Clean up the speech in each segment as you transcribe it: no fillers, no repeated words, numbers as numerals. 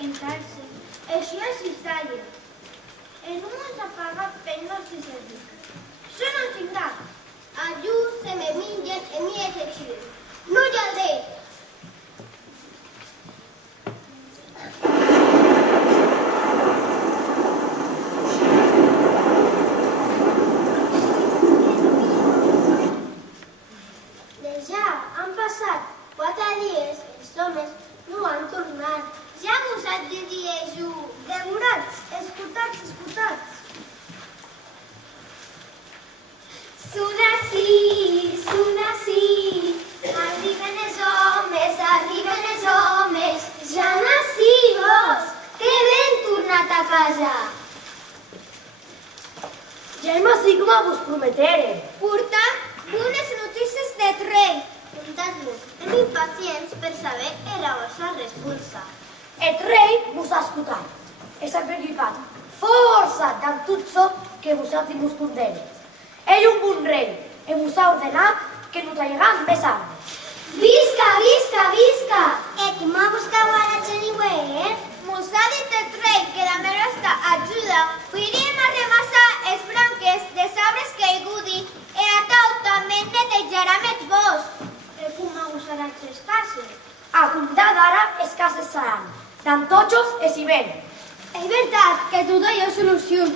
entrar-se. Això és Cisalla. En un món apagat per no se servir. Són un xingat. Allú se me mingen en mi excepció. No hi ha dret. Ja han passat 4 dies, els homes no han tornat. Ja ha gosat de dir-ho. Demorats, escoltats. Suna sí, arriben els homes, ja nací vos, que ben tornat a casa. Ja hem així com vos prometérem. Portant bones notícies del rei. Contad-vos, hem impacients per saber la vostra resposta. El rei vos ha escoltat. És preocupat força amb tot això que vosaltres vos condenes. Ell un bon rei i vos ha ordenat que no traiguem més armes. Visca! Com ha buscat ara Xeniwe, Mos ha dit el rei que la nostra ajuda podríem arremassar els branques dels arbres caiguts i a tot també netejarem els boscs. Com agusaran les cases? A comptar d'ara, les cases seran tant totxos i si ven. És veritat que tot hi ha solució.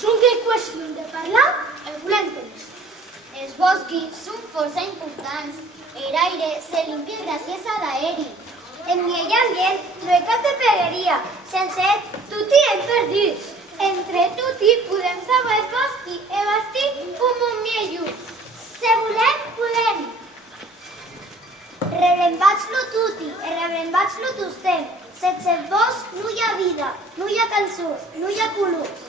Són que qüestions de parlar, el volem temps. Els boscs són força importants. L'aire se limpia gràcies a l'aeri. En medi ambient no hi ha cap de pegueria. Sense ell, tot hi hem perdits. Entre tot hi podem salvar el bosc i bastir un món millor. Si volem, podem. Rebrembaig-lo tot i rebrembaig-lo tostem. Sense el bosc no hi ha vida, no hi ha cançons, no hi ha colors.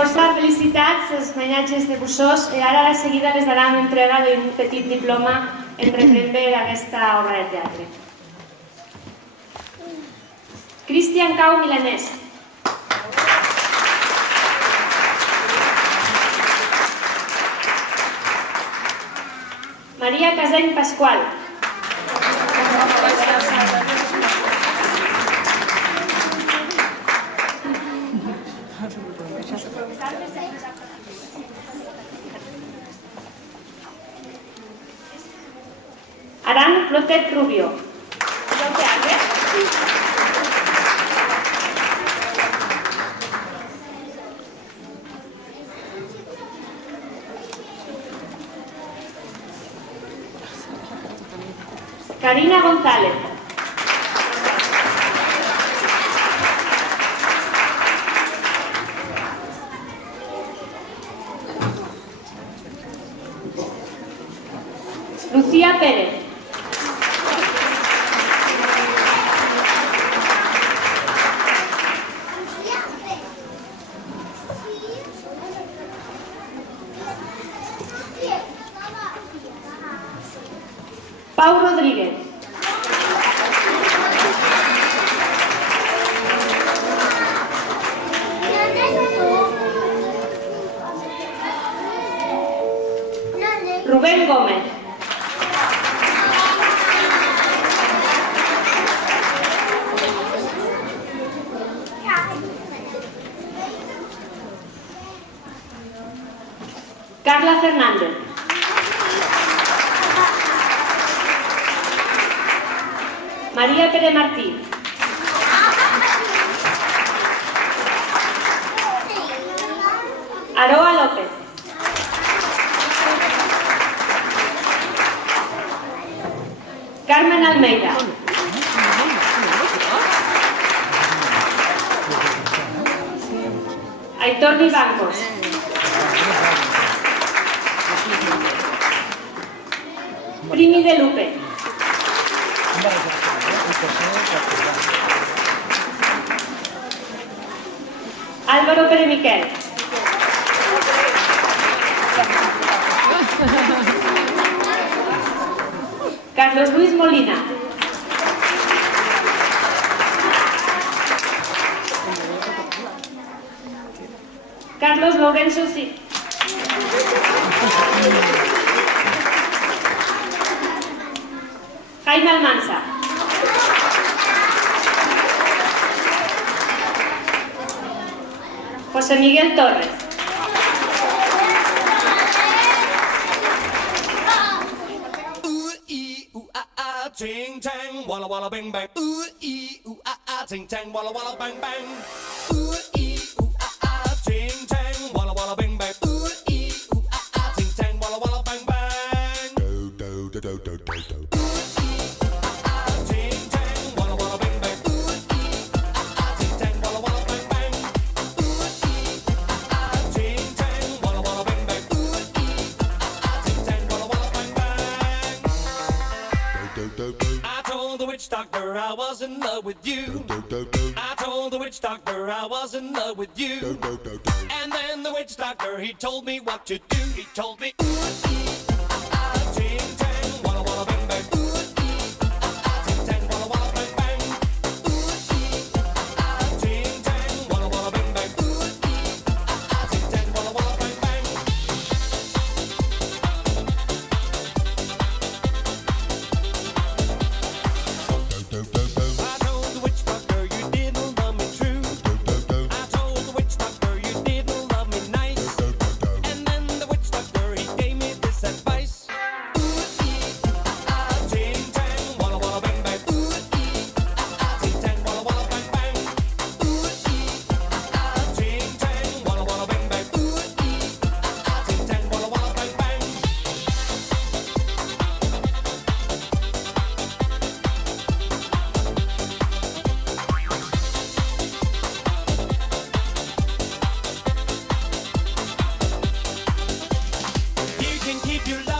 Força felicitats als guanyatges de Bussós i ara de seguida les daran entrega d'un petit diploma en reprendre aquesta obra de teatre. Cristian Cau Milanès. Maria Caseny Pasqual. Aran Clotet Rubio. Karina González. Lucía Pérez. Pau Rodríguez. Rubén Gómez. Carla Fernández. María Pérez Martí. Aroa López. Carmen Almeida. Aitor Vivancos. Primi de Lupe. Álvaro Pere Miquel. Carlos Luis Molina. Carlos Lorenzo Sí. Jaime Almanza. José Miguel Torres. Ting tang, walla walla bang bang. Ooh ee ooh ting tang, walla walla bang bang. Ooh ee ooh ting tang, walla walla bang bang. Ooh ee ooh ting tang, walla walla bang bang. Do do do do do do do. Ting tang, walla walla bang bang. Ooh ee ting tang, walla walla bang bang. Ooh ee ting tang, walla walla bang bang. Ooh ee ting tang, walla walla bang bang. I told the witch doctor I was in love with you. I told the witch doctor I was in love with you. And then the witch doctor, he told me what to do. He told me, ting tang, walla walla bang bang. Ting tang, walla walla bang bang. Ting tang, walla walla bang bang. Ting tang, walla walla bang bang. I told the witch doctor you didn't love me true. I told the witch doctor you didn't love me nice. And then the witch doctor, he gave me this advice. Ting tang, walla walla bang bang. Ting tang, walla walla bang bang. Ting tang, walla walla bang bang. Ting tang, walla walla bang bang. You can keep your love.